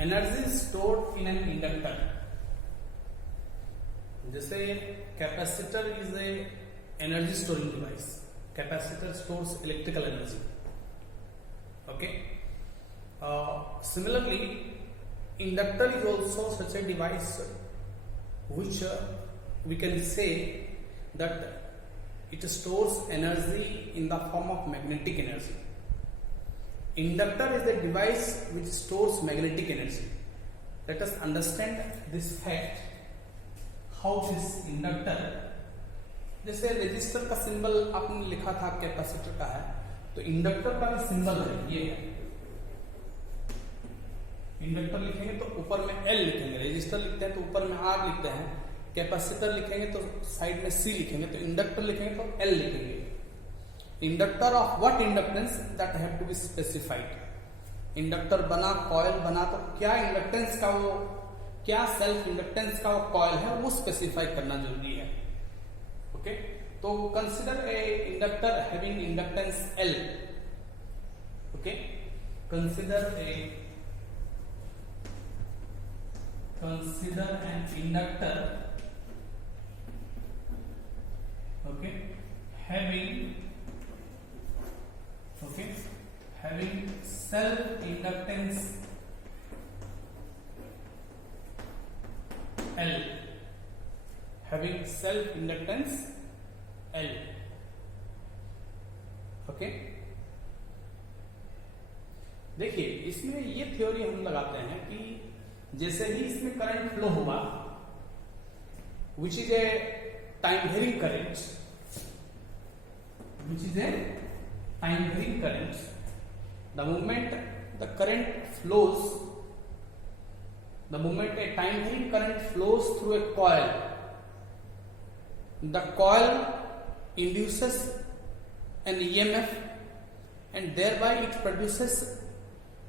Energy stored in an inductor, जैसे capacitor is a energy storing device, capacitor stores electrical energy. Okay. Similarly, inductor is also such a device which we can say that it stores energy in the form of magnetic energy. Inductor is the device which stores magnetic energy. Let us understand this fact. How this inductor, जैसे resistor का symbol आपने लिखा था capacitor का है, तो inductor का भी सिंबल है, ये है. इंडक्टर लिखेंगे तो ऊपर में L लिखेंगे, रेजिस्टर लिखते हैं तो ऊपर में R लिखते हैं, कैपेसिटर लिखेंगे तो साइड में C लिखेंगे, तो इंडक्टर लिखेंगे तो L लिखेंगे. Inductor of what inductance that have to be specified. Inductor बना, कॉइल बना, तो क्या इंडक्टेंस का वो, क्या सेल्फ इंडक्टेंस का वो कॉइल है वो स्पेसिफाई करना जरूरी है. ओके, तो consider a inductor having inductance L. Okay, consider an inductor, okay, having self inductance L, having self inductance L. Okay, देखिए इसमें ये थ्योरी हम लगाते हैं कि जैसे ही इसमें करंट फ्लो होगा, which is a time varying current, the moment the current flows, the moment a time varying current flows through a coil, the coil induces an EMF and thereby it produces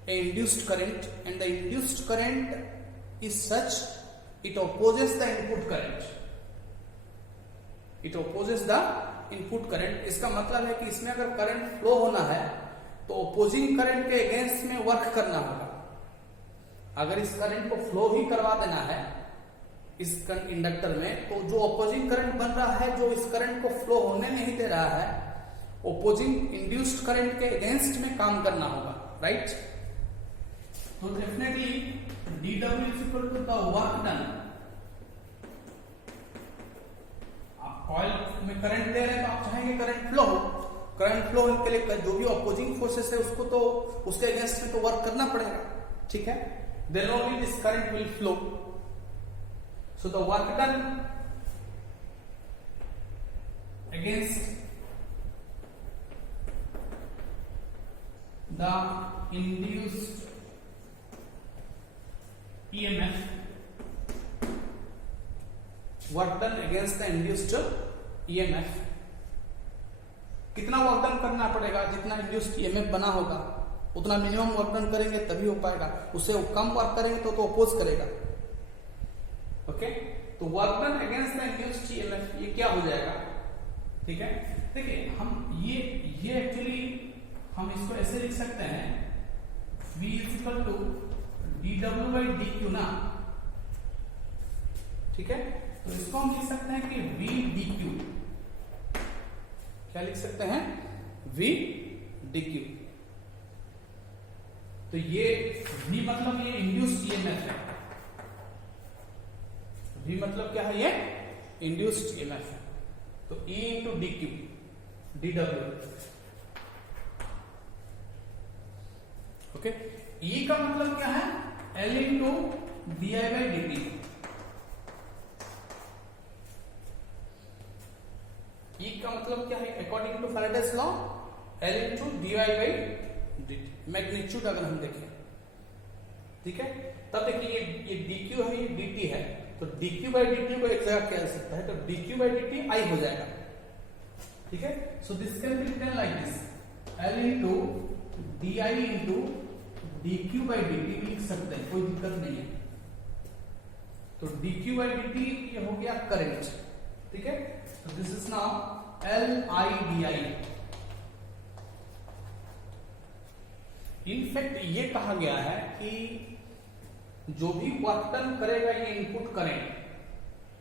a induced current, and the induced current is such it opposes the input current. It opposes the input current. इसका मतलब है कि इसमें अगर current flow होना है तो opposing current के अगेंस्ट में वर्क करना होगा. अगर इस करंट को फ्लो ही करवा देना है इस इंडक्टर में, तो जो ओपोजिंग करंट बन रहा है, जो इस करंट को फ्लो होने नहीं दे रहा है, ओपोजिंग इंड्यूस्ड करंट के अगेंस्ट में काम करना होगा. राइट? तो definitely dW is equal to the work done. आप कॉइल में करंट दे रहे हैं तो आप चाहेंगे करंट फ्लो हो. करंट फ्लो के लिए जो भी अपोजिंग फोर्सेस है उसको तो उसके अगेंस्ट में तो वर्क करना पड़ेगा. ठीक है? Then only this current will flow. So the work done against the induced EMF, work done against the induced EMF. कितना वर्क डन करना पड़ेगा? जितना इंड्यूस्ड EMF बना होगा उतना मिनिमम वर्क डन करेंगे तभी हो पाएगा. उससे कम वर्क करेंगे तो अपोज करेगा. ओके, तो work done against the induced EMF ये क्या हो जाएगा? ठीक है, देखिए हम ये एक्चुअली हम इसको ऐसे लिख सकते हैं, V is equal to dW by dQ ना. ठीक है, तो इसको हम लिख सकते हैं कि V dQ. क्या लिख सकते हैं? V dQ. तो ये V मतलब ये इंड्यूस्ड EMF है. V मतलब क्या है? ये इंड्यूस्ड EMF है. तो E into dQ, dW. Okay, E का मतलब क्या है? L into di by dt. E का मतलब क्या है? According to Faraday's law L into di by dt. Magnitude अगर हम देखें, ठीक है, तब देखिए ये dq है, ये dt है, तो dq by dt को एक जगह क्या सकता है, तो dq by dt I हो जाएगा. ठीक है, so this can be written like this, L into di into dq by dt लिख सकते हैं, कोई दिक्कत नहीं है. तो dq by dt ये हो गया करंट. ठीक है, तो this is now LI di. In fact ये कहा गया है कि जो भी वर्क डन करेगा ये input current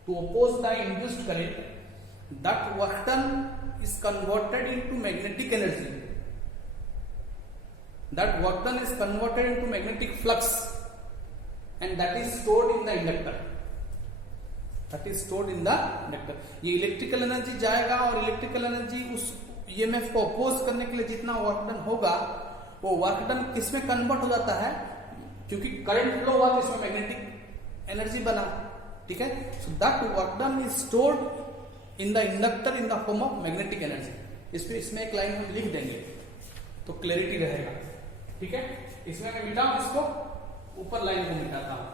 to oppose the induced current, that work done is converted into magnetic energy. That work done is converted into magnetic flux, and that is stored in the inductor. That is stored in the inductor. ये electrical energy जाएगा और electrical energy उस EMF को oppose करने के लिए जितना work done होगा वो वर्क डन किस में कन्वर्ट हो जाता है, क्योंकि करंट फ्लो हुआ तो इसमें मैग्नेटिक एनर्जी बना, ठीक है. So that work done is stored in the inductor in the form of magnetic energy. इसमें एक लाइन हम लिख देंगे तो क्लैरिटी रहेगा, ठीक है. इसमें मैं मिटाऊं इसको, ऊपर लाइन को मिटाता हूं.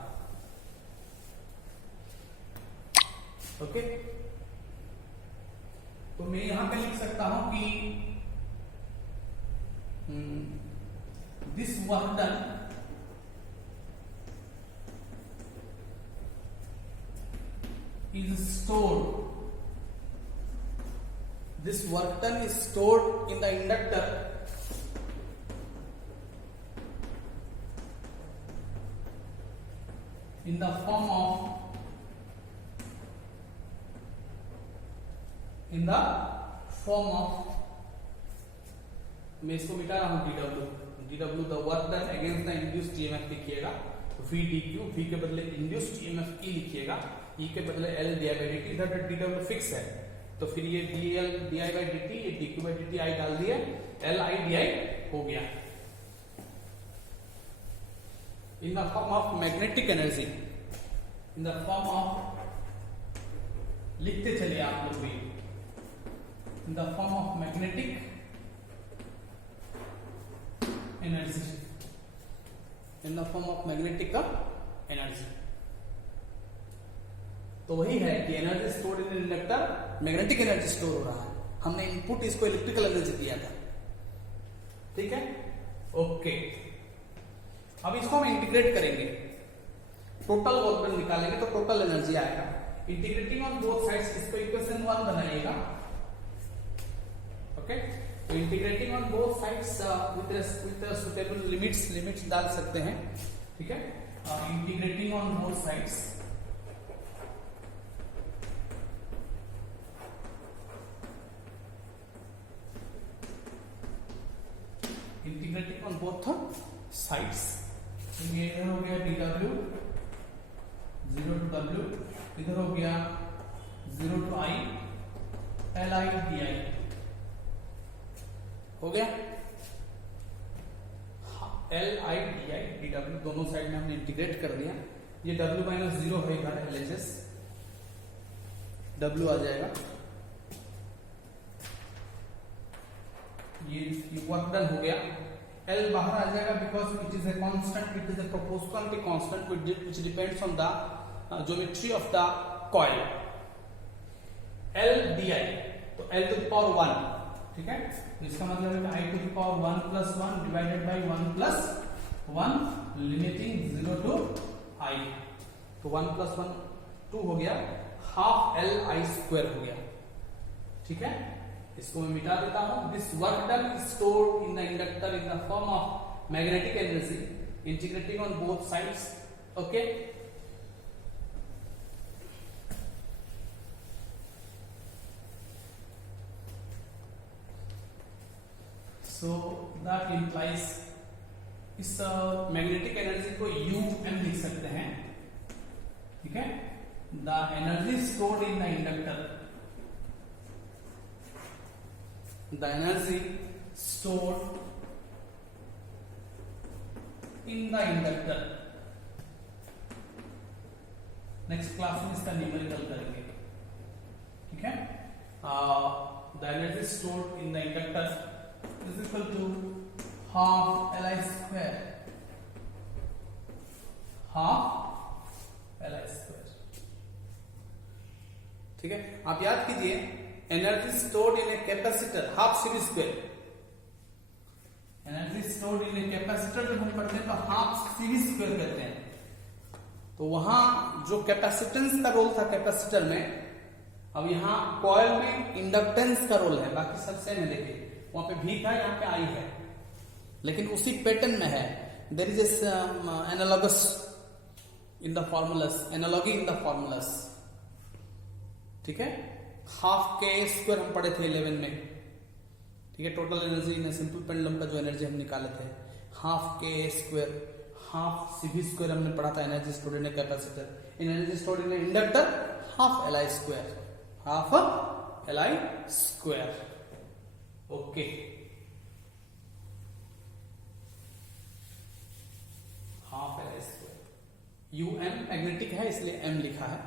ओके, तो मैं यहां पे लिख सकता हूं कि this work done is stored. This work done is stored in the inductor in the form of मैं इसको मिटा रहा हूं dw the work done against the induced EMF लिखिएगा. v dq, v के बदले इंड्यूस्ड ईएमएफ e लिखिएगा, e के बदले l di by dt. इधर dw फिक्स है तो फिर ये dl di by dt, ये dq by dt i डाल दिया, l i di हो गया. In the form of magnetic energy, in the form of, लिखते चलिए आप लोग भी, in the form of magnetic energy, in the form of magnetic energy. तो वही है कि energy stored in inductor, magnetic energy store हो रहा है. हमने इनपुट इसको इलेक्ट्रिकल एनर्जी दिया था, ठीक है. ओके, अब इसको हम इंटीग्रेट करेंगे, टोटल वर्क डन निकालेंगे तो टोटल एनर्जी आएगा. इंटीग्रेटिंग ऑन बोथ साइड्स, इसको इक्वेशन 1 बनाइएगा. ओके, तो integrating on both sides with suitable limits डाल सकते हैं, ठीक है. Integrating on both sides, integrating on both sides. ये इधर हो गया dw 0 to w, इधर हो गया 0 to i li di हो गया. li di dw दोनों साइड में हमने इंटीग्रेट कर दिया. ये w माइनस 0 है इधर LHS, w आ जाएगा. ये वर्क डन हो गया. L बाहर आ जाएगा because it is a constant, it is a proportionality constant which depends on the geometry of the coil. L di, तो L टू द पावर 1, ठीक है. इसका मतलब है कि I to the power 1 plus 1 divided by 1 plus 1 limiting 0 to I, तो 1 plus 1 2 हो गया, हाफ L I स्क्वायर हो गया, ठीक है. इसको मैं मिटा देता हूं. This work done is stored in the inductor in the form of magnetic energy, integrating on both sides. Okay, so that implies, इस मैग्नेटिक एनर्जी को UM लिख सकते हैं, ठीक है. The energy stored in the inductor, the energy stored in the inductor. Next class में इसका numerical करेंगे, ठीक है. the energy stored in the inductor is equal to half Li square, half Li square, ठीक है. आप याद कीजिए, energy stored in a capacitor half CV square, energy stored in a capacitor जब हम पढ़ते हैं तो हाफ सीवी स्क्वायर कहते हैं. तो वहां जो कैपेसिटेंस का रोल था कैपेसिटर में, अब यहाँ कॉइल में इंडक्टेंस का रोल है, बाकी सब सेम है. देखिए वहां पे V था, यहाँ पे I है, लेकिन उसी पैटर्न में है. There is analogous in the formulas, analogy in the formulas, ठीक है। हाफ के स्क्वायर हम पढ़े थे 11 में, ठीक है। Total energy in simple pendulum का जो एनर्जी हम निकाले थे, हाफ के स्क्वायर, हाफ सीवी स्क्वायर हमने पढ़ा था energy stored in capacitor, energy stored in inductor half L I square, half L I square. Okay, half L I square, U M magnetic है इसलिए एम लिखा है।